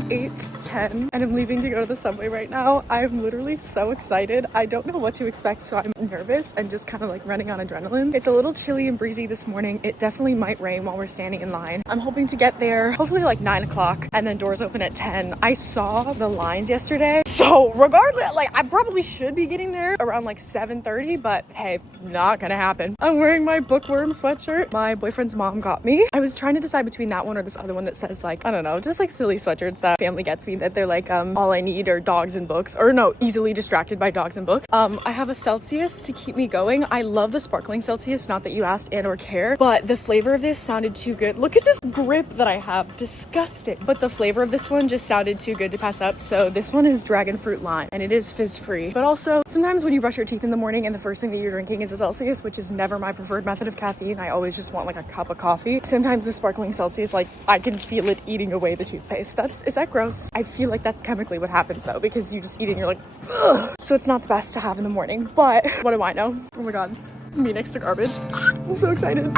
is 8:10 and I'm leaving to go to the subway right now. I'm literally so excited. I don't know what to expect, so I'm nervous and just kind of like running on adrenaline. It's a little chilly and breezy this morning. It definitely might rain while we're standing in line. I'm hoping to get there hopefully like 9 o'clock and then doors open at 10. I saw the lines yesterday, so regardless, like I probably should be getting there around like 7:30, but hey, not gonna happen. I'm wearing my bookworm sweatshirt my boyfriend's mom got me. I was trying to decide between that one or this other one that says like, I don't know, just like silly sweatshirts that family gets me that they're like all I need are dogs and books, or no, easily distracted by dogs and books. I have a Celsius to keep me going. I love the sparkling Celsius, not that you asked and or care, but the flavor of this sounded too good. Look at this grip that I have, disgusting. But the flavor of this one just sounded too good to pass up. So this one is dragon fruit lime and it is fizz free. But also sometimes when you brush your teeth in the morning and the first thing that you're drinking is a Celsius, which is never my preferred method of caffeine, I always just want like a cup of coffee. Sometimes the sparkling Celsius, like I can feel it eating away the toothpaste. Is that gross? I feel like that's chemically what happens though, because you just eat it and you're like, ugh. So it's not the best to have in the morning, but what do I know? Oh my God, me next to garbage. I'm so excited.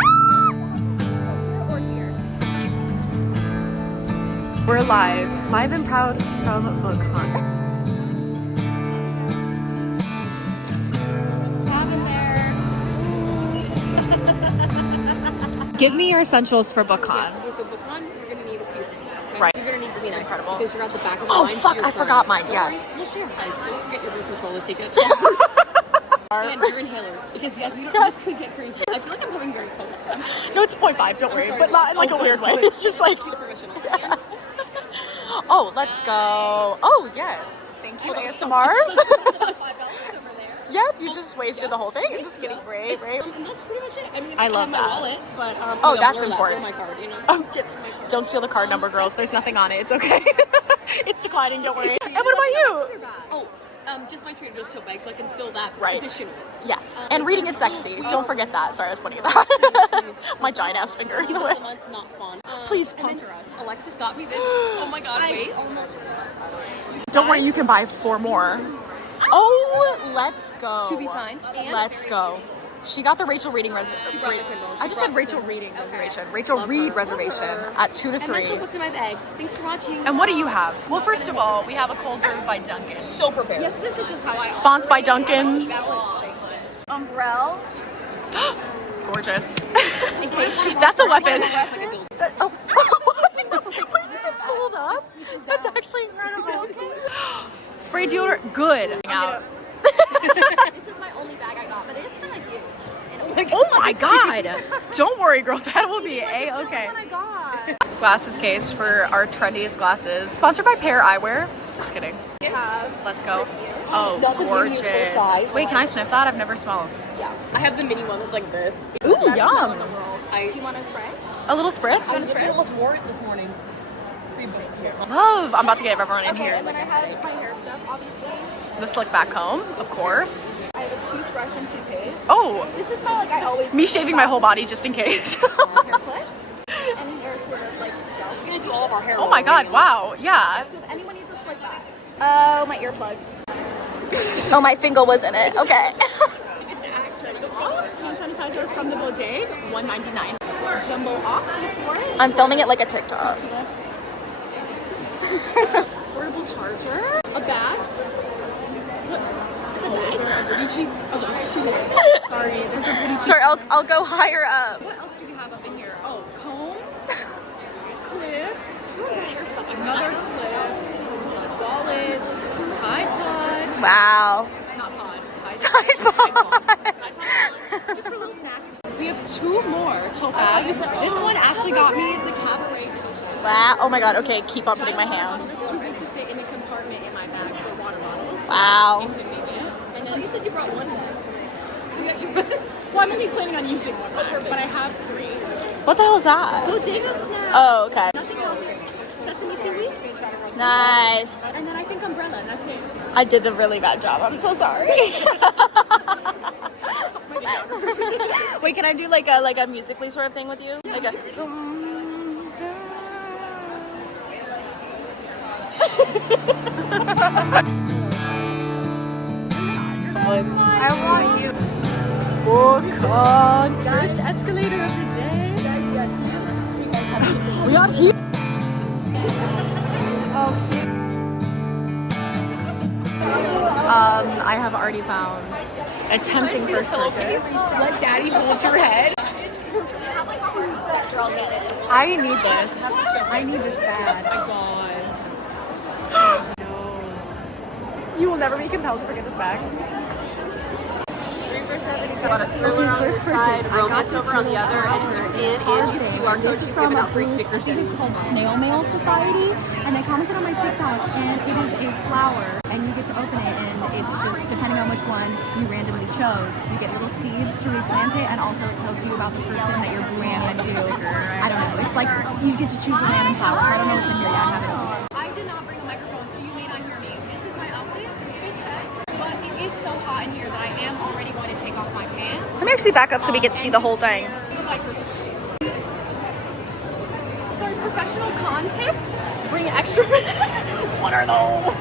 We're live and proud from BookCon. Give me your essentials for BookCon. Yes, so BookCon, you're gonna need a few things. Okay? Right. You're gonna need This is incredible. because you're at the back of the Oh line. fuck! I forgot mine. Yes. We'll share, guys. Don't forget your birth control tickets. And your inhaler, because yes, we don't. This could get crazy. I feel like I'm coming very close. No, it's 0.5. Don't worry, but not in like a weird way. It's just like. She's professional. Oh, let's go. Oh yes. Thank you, ASMR. Yep, you just wasted the whole thing. I'm just kidding. Great. And that's pretty much it. I mean, I love my that. wallet, but oh, that's important. My card, you know. Oh, yes. Don't steal the card number, girls. There's nothing on it. It's okay. It's declining. Don't worry. And what about you? Oh, just my Trader Joe's tote bag, so I can fill that Right. additionally. Yes. And reading is sexy. Don't forget that. Sorry, I was pointing at that. My giant ass finger in the way. Not spawn. Please sponsor us. Alexis got me this. Oh my God! Wait. Don't worry, you can buy 4 more. Oh, let's go. To be signed. Let's go. She got the Rachel reading reservation. I just said Rachel reading reservation. Rachel Reed reservation at 2 to 3. And that's what's in my bag. Thanks for watching. And what do you have? Well, first of all, we have a cold brew by Dunkin'. So prepared. Yes, this is just how I. Sponsored by Dunkin'. Umbrella. Gorgeous. In case That's a weapon. Oh. Wait, does it fold up? That's actually incredible. Spray deodorant, good. This is my only bag I got, but it is kind of cute. Oh my God! Don't worry, girl. That will be a-okay. What I got. Glasses case for our trendiest glasses. Sponsored by Pear Eyewear. Just kidding. Let's go. Oh, gorgeous. Wait, can I sniff that? I've never smelled. Yeah. I have the mini one that's like this. It's Ooh, the best yum. smell in the world. Do you want to spray? A little spritz? I almost wore it this morning. Love. I'm about to get everyone in Okay, here. and then I have my hair stuff, obviously. The slick back comb, of course. I have a toothbrush and toothpaste. Oh, This is my, like, I always... me shaving my whole body just in case. hair clip. And hair sort of, like, gel. We're going to do all of our hair. Oh my God, wow, yeah. So if anyone needs a slick back. Oh, my earplugs. Oh, my finger was in it. Okay. Hand sanitizer from the Bodega, $1.99. Jumbo off before. I'm filming it like a TikTok. Portable charger. A bag. Is there a booty cheek? Oh, shit. Sorry, there's a booty cheek. Sorry, I'll go higher up. What else do we have up in here? Oh, comb. Clip. Another clip. Wallet. Tide pod. Wow. Not pod. Tide pod. Just for a little snack. We have 2 more tote bags. This one Ashley got me. It's a cabaret tote bag. Wow. Oh my God. Okay, keep on putting my hand. It's too big to fit in a compartment in my bag for water bottles. Wow. Inconvenient. And then you said you brought 1 bag. So you got 2 bags. Well, I'm only planning on using 1 bag, but I have 3. What the hell is that? Bodega snacks. Oh, okay. Nothing else. Sesame seaweed. Nice. And then I think umbrella, and that's it. I did a really bad job. I'm so sorry. Wait, can I do like a musically sort of thing with you? Like a. I want you. BookCon. First escalator of the day. We are here. Oh I have already found a tempting first purchase. Let daddy hold your head. I need this. I need this bad. Oh my god. You will never be compelled to forget this bag. Okay, first purchase. I got this over on the other, and if you scan Angie's QR code, she's giving out free stickers. I think it's called Snail Mail Society, and they commented on my TikTok, and it is a flower, and you get to open it, and it's just depending on which one you randomly chose. You get little seeds to replant it, and also it tells you about the person that you're blooming into. I don't know. It's like you get to choose a random flower, so I don't know what's in here yet. I haven't opened it. I did not bring a microphone, so you may not hear me. This is my outfit. Fit check. But it is so hot in here that I am already going to take off my pants. Let me actually back up so we get to see the whole thing. The microphone. Sorry, professional con tip. Bring extra. What are those?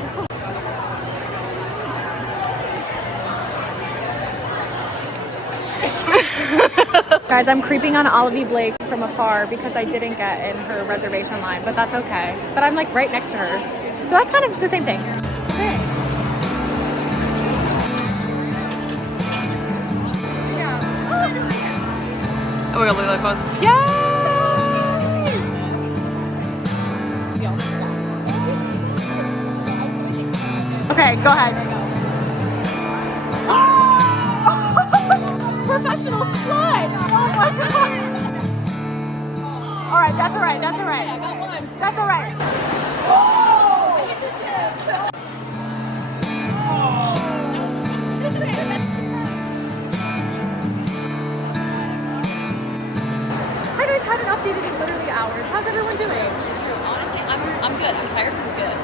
Guys, I'm creeping on Olivia Blake from afar because I didn't get in her reservation line, but that's okay. But I'm like right next to her. So that's kind of the same thing. Okay. Oh my god, look at that close. Yay! Okay, go ahead. Professional slut! Oh my god! Alright, that's alright, that's alright. I got one. That's alright. Hi guys, haven't updated in literally hours. How's everyone doing? It's true. Honestly, I'm good. I'm tired, but I'm good.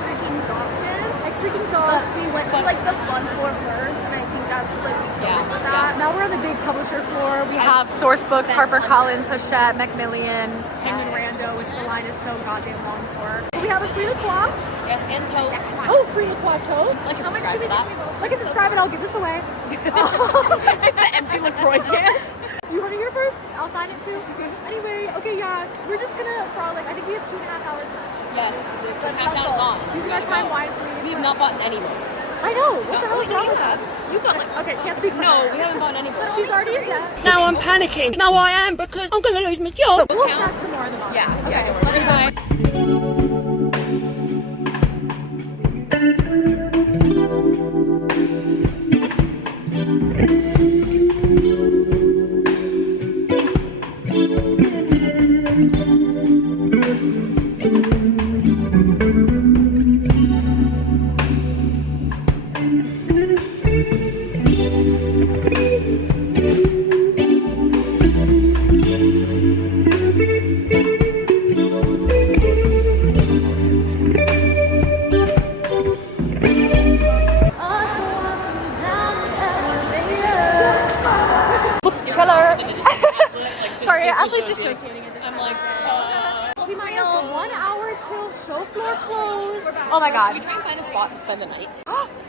Freaking exhausted. We went to like the fun floor first, and I think that's like that. Now we're on the big publisher floor. We have source books, HarperCollins, Hachette, Macmillan, Penguin Rando, which the line is so goddamn long for. We have a Free LaCroix. Yes, and tote. Oh, Free LaCroix tote. Like how much subscribe should we to that. get? Like and subscribe, and I'll give this away. It's an empty LaCroix can. You want to hear first? I'll sign it too. Anyway, okay, yeah, we're just gonna frolic. I think we have 2.5 hours left. Yes, the countdown's on. Using our time wisely. We have not bought any books. I know. What the hell is wrong with us? You got like. Okay, can't speak for No, her. we haven't bought any books. She's already in debt. Now I'm panicking. Now I am because I'm going to lose my job. We'll stack some more in the bottom. Yeah, Okay, yeah, let's go. Sorry, Ashley's dissociating at this I'm time. like, T-minus 1 hour till show floor close. Oh my god. should we try and find a spot to spend the night?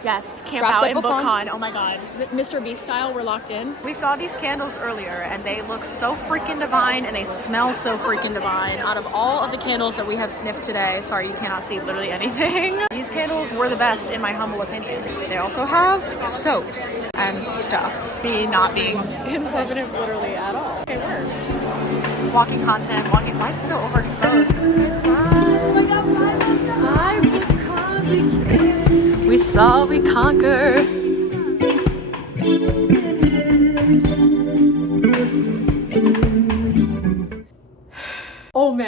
Yes, camp Wrapped out up in BookCon. BookCon. Oh my god. Mr. Beast style, we're locked in. We saw these candles earlier and they look so freaking divine and they smell so freaking divine. Out of all of the candles that we have sniffed today, sorry you cannot see literally anything. These candles were the best in my humble opinion. They also have soaps and stuff. Me not being informative literally at all. Okay, word. Walking content, walking. Why is it so overexposed? We saw, we conquered.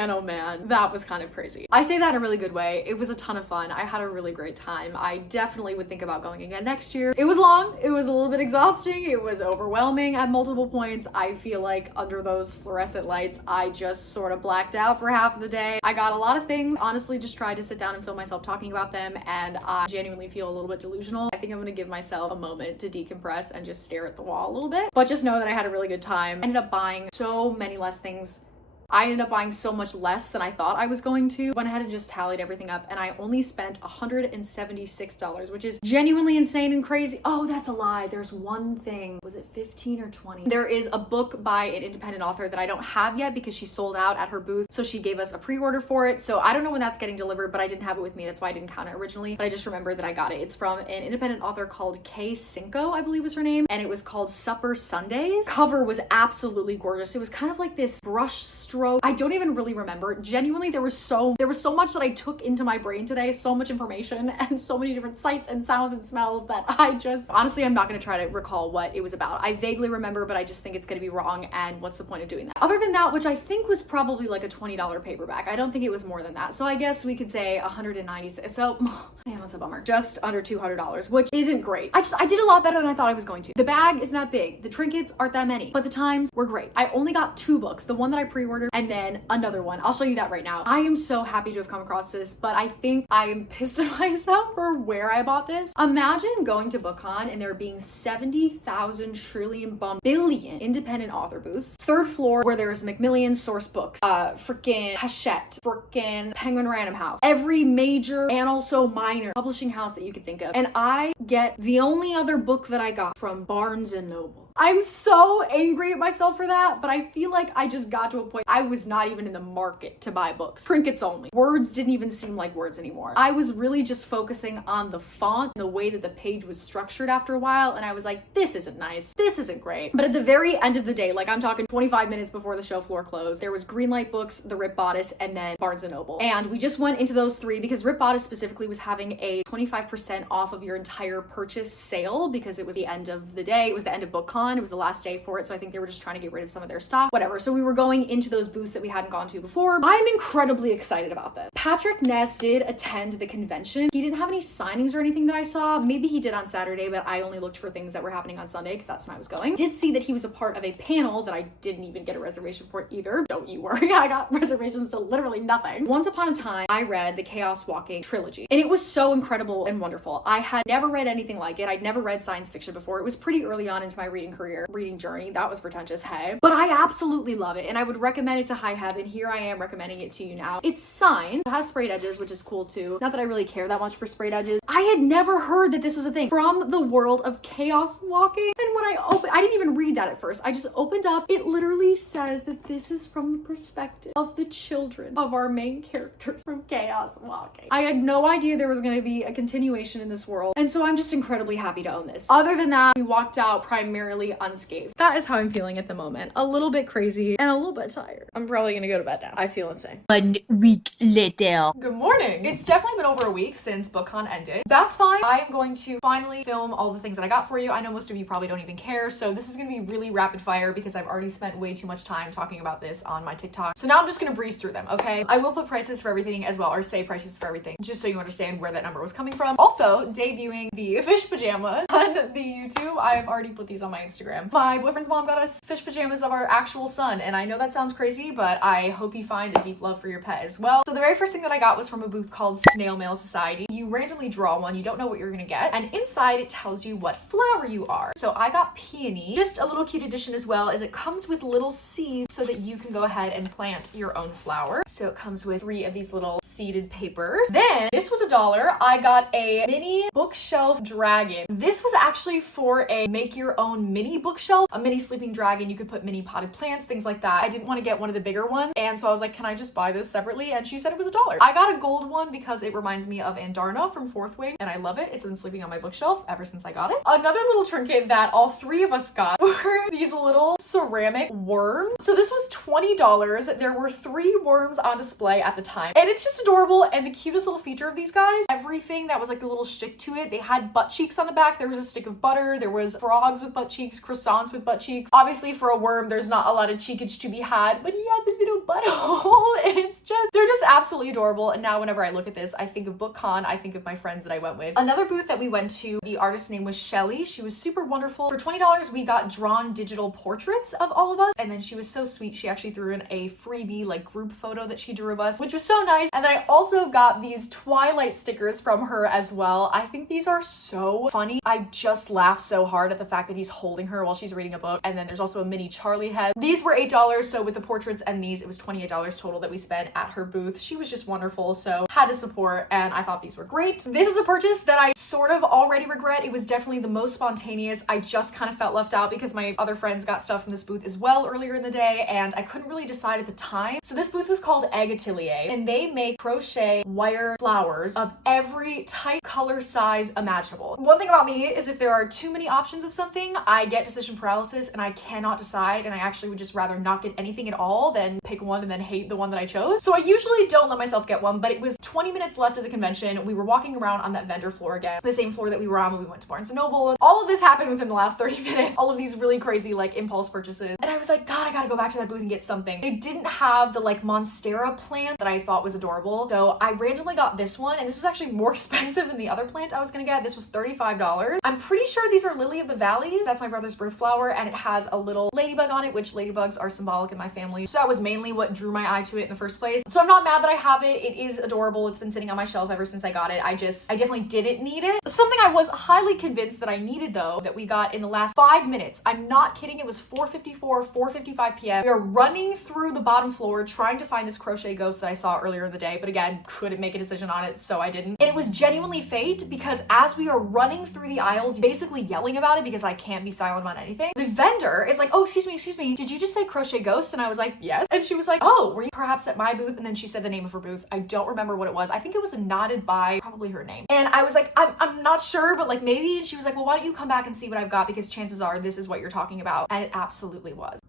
Oh man, that was kind of crazy. I say that in a really good way. It was a ton of fun. I had a really great time. I definitely would think about going again next year. It was long, it was a little bit exhausting, it was overwhelming at multiple points. I feel like under those fluorescent lights, I just sort of blacked out for half of the day. I got a lot of things, honestly just tried to sit down and film myself talking about them, and I genuinely feel a little bit delusional. I think I'm gonna give myself a moment to decompress and just stare at the wall a little bit. But just know that I had a really good time. I ended up buying so many less things I ended up buying so much less than I thought I was going to. Went ahead and just tallied everything up and I only spent $176, which is genuinely insane and crazy. Oh, that's a lie. There's one thing. Was it 15 or 20? There is a book by an independent author that I don't have yet because she sold out at her booth. So she gave us a pre-order for it. So I don't know when that's getting delivered, but I didn't have it with me. That's why I didn't count it originally. But I just remember that I got it. It's from an independent author called Kay Cinco, I believe was her name. And it was called Supper Sundays. Cover was absolutely gorgeous. It was kind of like this brush stroke. I don't even really remember. Genuinely, there was so much that I took into my brain today, so much information and so many different sights and sounds and smells that I just, honestly, I'm not going to try to recall what it was about. I vaguely remember, but I just think it's going to be wrong. And what's the point of doing that? Other than that, which I think was probably like a $20 paperback. I don't think it was more than that. So I guess we could say 196. So damn, that's a bummer. Just under $200, which isn't great. I did a lot better than I thought I was going to. The bag isn't that big. The trinkets aren't that many, but the times were great. I only got 2 books, the one that I pre-ordered and then another one. I'll show you that right now. I am so happy to have come across this, but I think I am pissed at myself for where I bought this. Imagine going to BookCon and there being 70,000 trillion billion independent author booths. 3rd floor where there's Macmillan Source Books, freaking Hachette, freaking Penguin Random House, every major and also minor publishing house that you could think of. And I get the only other book that I got from Barnes and Noble. I'm so angry at myself for that, but I feel like I just got to a point I was not even in the market to buy books. Trinkets only. Words didn't even seem like words anymore. I was really just focusing on the font and the way that the page was structured after a while, and I was like, this isn't nice. This isn't great. But at the very end of the day, like I'm talking 25 minutes before the show floor closed, there was Greenlight Books, The Rip Bodice, and then Barnes & Noble. And we just went into those 3 because Rip Bodice specifically was having a 25% off of your entire purchase sale because it was the end of the day. It was the end of BookCon. It was the last day for it, so I think they were just trying to get rid of some of their stock, whatever. So we were going into those booths that we hadn't gone to before. I'm incredibly excited about this. Patrick Ness did attend the convention. He didn't have any signings or anything that I saw. Maybe he did on Saturday, but I only looked for things that were happening on Sunday because that's when I was going. Did see that he was a part of a panel that I didn't even get a reservation for either. Don't you worry, I got reservations to literally nothing. Once upon a time, I read the Chaos Walking trilogy, and it was so incredible and wonderful. I had never read anything like it. I'd never read science fiction before. It was pretty early on into my reading journey. That was pretentious, hey. But I absolutely love it, and I would recommend it to high heaven. Here I am recommending it to you now. It's signed. It has sprayed edges, which is cool too. Not that I really care that much for sprayed edges. I had never heard that this was a thing. From the world of Chaos Walking. And when I didn't even read that at first. I just opened up. It literally says that this is from the perspective of the children of our main characters from Chaos Walking. I had no idea there was going to be a continuation in this world, and so I'm just incredibly happy to own this. Other than that, we walked out primarily unscathed. That is how I'm feeling at the moment. A little bit crazy and a little bit tired. I'm probably gonna go to bed now. I feel insane. 1 week later. Good morning. It's definitely been over a week since BookCon ended. That's fine. I am going to finally film all the things that I got for you. I know most of you probably don't even care, so this is gonna be really rapid fire because I've already spent way too much time talking about this on my TikTok. So now I'm just gonna breeze through them, okay? I will put prices for everything as well, or say prices for everything, just so you understand where that number was coming from. Also, debuting the fish pajamas on the YouTube. I've already put these on my Instagram. My boyfriend's mom got us fish pajamas of our actual son, and I know that sounds crazy, but I hope you find a deep love for your pet as well. So the very first thing that I got was from a booth called Snail Mail Society. You randomly draw one, you don't know what you're gonna get, and inside it tells you what flower you are. So I got peony. Just a little cute addition as well, is it comes with little seeds so that you can go ahead and plant your own flower. So it comes with 3 of these little seeded papers. Then this was $1. I got a mini bookshelf dragon. This was actually for a make your own mini bookshelf, a mini sleeping dragon. You could put mini potted plants, things like that. I didn't want to get one of the bigger ones, and so I was like, can I just buy this separately? And she said it was $1. I got a gold one because it reminds me of Andarna from Fourth Wing, and I love it. It's been sleeping on my bookshelf ever since I got it. Another little trinket that all 3 of us got were these little ceramic worms. So this was $20. There were 3 worms on display at the time, and it's just adorable. And the cutest little feature of these guys, everything that was like the little stick to it, they had butt cheeks on the back. There was a stick of butter, there was frogs with butt cheeks, croissants with butt cheeks. Obviously for a worm there's not a lot of cheekage to be had, but he has a little butthole, and it's just, they're just absolutely adorable. And now whenever I look at this, I think of BookCon, I think of my friends that I went with. Another booth that we went to, the artist's name was Shelly. She was super wonderful. For $20 we got drawn digital portraits of all of us, and then she was so sweet, she actually threw in a freebie like group photo that she drew of us, which was so nice. And then I also got these Twilight stickers from her as well. I think these are so funny. I just laughed so hard at the fact that he's holding her while she's reading a book. And then there's also a mini Charlie head. These were $8, so with the portraits and these it was was $28 total that we spent at her booth. She was just wonderful, so had to support, and I thought these were great. This is a purchase that I sort of already regret. It was definitely the most spontaneous. I just kind of felt left out because my other friends got stuff from this booth as well earlier in the day, and I couldn't really decide at the time. So this booth was called Egg Atelier, and they make crochet wire flowers of every type, color, size imaginable. One thing about me is if there are too many options of something, I get decision paralysis and I cannot decide, and I actually would just rather not get anything at all than pick one and then hate the one that I chose. So I usually don't let myself get one, but it was 20 minutes left of the convention. We were walking around on that vendor floor again, the same floor that we were on when we went to Barnes & Noble, and all of this happened within the last 30 minutes. All of these really crazy like impulse purchases, and I was like, God, I gotta go back to that booth and get something. They didn't have the like Monstera plant that I thought was adorable, so I randomly got this one, and this was actually more expensive than the other plant I was gonna get. This was $35. I'm pretty sure these are Lily of the Valleys. That's my brother's birth flower, and it has a little ladybug on it, which ladybugs are symbolic in my family, so that was mainly what drew my eye to it in the first place. So I'm not mad that I have it. It is adorable. It's been sitting on my shelf ever since I got it. I definitely didn't need it. Something I was highly convinced that I needed though, that we got in the last 5 minutes. I'm not kidding. It was 4:54, 4:55 p.m. We are running through the bottom floor trying to find this crochet ghost that I saw earlier in the day, but again, couldn't make a decision on it, so I didn't. And it was genuinely fate, because as we are running through the aisles, basically yelling about it because I can't be silent about anything, the vendor is like, oh, excuse me, did you just say crochet ghost? And I was like, yes. And she was like, oh, were you perhaps at my booth? And then she said the name of her booth. I don't remember what it was. I think it was Knotted by, probably her name. And I was like, I'm not sure, but like maybe. And she was like, well, why don't you come back and see what I've got, because chances are this is what you're talking about. And it absolutely was.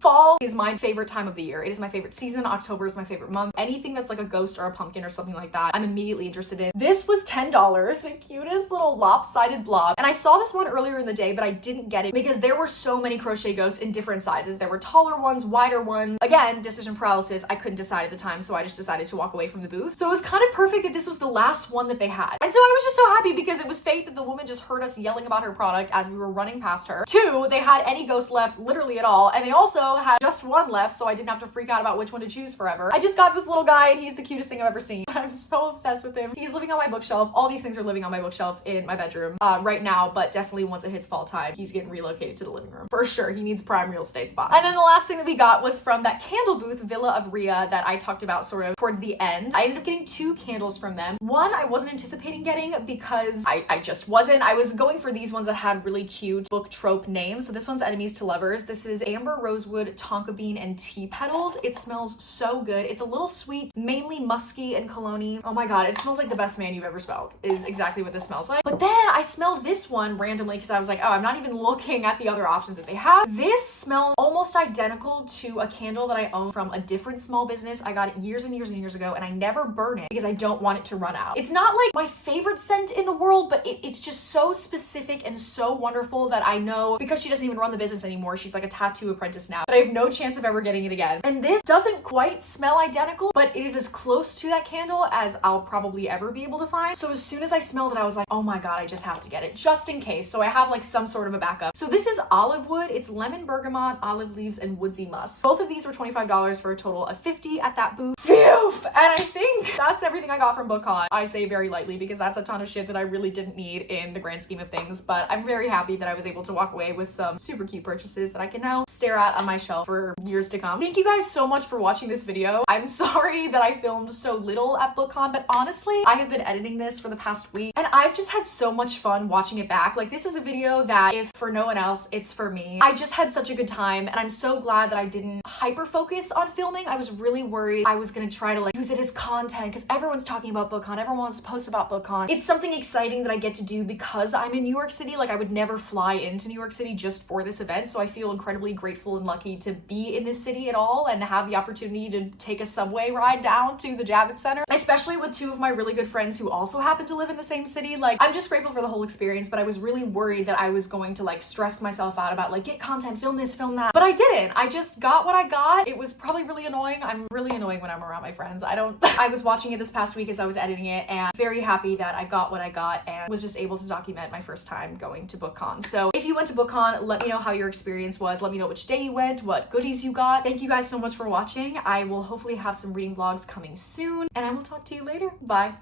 Fall is my favorite time of the year. It is my favorite season. October is my favorite month. Anything that's like a ghost or a pumpkin or something like that, I'm immediately interested in. This was $10, the cutest little lopsided blob. And I saw this one earlier in the day, but I didn't get it because there were so many crochet ghosts in different sizes. There were taller ones, wider ones. Again, decision paralysis. I couldn't decide at the time, so I just decided to walk away from the booth. So it was kind of perfect that this was the last one that they had. And so I was just so happy because it was fate that the woman just heard us yelling about her product as we were running past her. 2, they had any ghost left literally at all. And they also had just one left, so I didn't have to freak out about which one to choose forever. I just got this little guy, and he's the cutest thing I've ever seen. I'm so obsessed with him. He's living on my bookshelf. All these things are living on my bookshelf in my bedroom right now, but definitely once it hits fall time, he's getting relocated to the living room. For sure, he needs prime real estate spot. And then the last thing that we got was from that candle booth, Villa of Rhea, that I talked about sort of towards the end. I ended up getting 2 candles from them. One I wasn't anticipating getting because I just wasn't. I was going for these ones that had really cute book trope names. So this one's Enemies to Lovers. This is Amber Rosewood, Tonka Bean, and Tea Petals. It smells so good. It's a little sweet, mainly musky and cologne-y. Oh my god, it smells like the best man you've ever smelled, is exactly what this smells like. But then I smelled this one randomly because I was like, oh, I'm not even looking at the other options that they have. This smells almost identical to a candle that I own from a different small business. I got it years and years and years ago, and I never burn it because I don't want it to run out. It's not like my favorite scent in the world, but it's just so specific and so wonderful that I know, because she doesn't even run the business anymore, she's like a tattoo apprentice now, that I have no chance of ever getting it again. And this doesn't quite smell identical, but it is as close to that candle as I'll probably ever be able to find. So as soon as I smelled it, I was like, oh my god, I just have to get it, just in case. So I have like some sort of a backup. So this is olive wood. It's lemon bergamot, olive leaves, and woodsy musk. Both of these were $25 for a total of $50 at that booth. Phew! And I think that's everything I got from BookCon. I say very lightly because that's a ton of shit that I really didn't need in the grand scheme of things, but I'm very happy that I was able to walk away with some super cute purchases that I can now stare at on my shelf for years to come. Thank you guys so much for watching this video. I'm sorry that I filmed so little at BookCon, but honestly, I have been editing this for the past week and I've just had so much fun watching it back. Like, this is a video that if for no one else, it's for me. I just had such a good time, and I'm so glad that I didn't hyper focus on filming. I was really worried I was gonna try to like use it as content because everyone's talking about BookCon, everyone wants to post about BookCon. It's something exciting that I get to do because I'm in New York City. Like, I would never fly into New York City just for this event, so I feel incredibly grateful and lucky to be in this city at all and have the opportunity to take a subway ride down to the Javits Center, especially with 2 of my really good friends who also happen to live in the same city. Like, I'm just grateful for the whole experience, but I was really worried that I was going to like stress myself out about like, get content, film this, film that, but I didn't. I just got what I got. It was probably really annoying. I'm really annoying when I'm around my friends. I was watching it this past week as I was editing it, and very happy that I got what I got and was just able to document my first time going to BookCon. So if you went to BookCon, let me know how your experience was. Let me know which day you went, what goodies you got. Thank you guys so much for watching. I will hopefully have some reading vlogs coming soon, and I will talk to you later. Bye.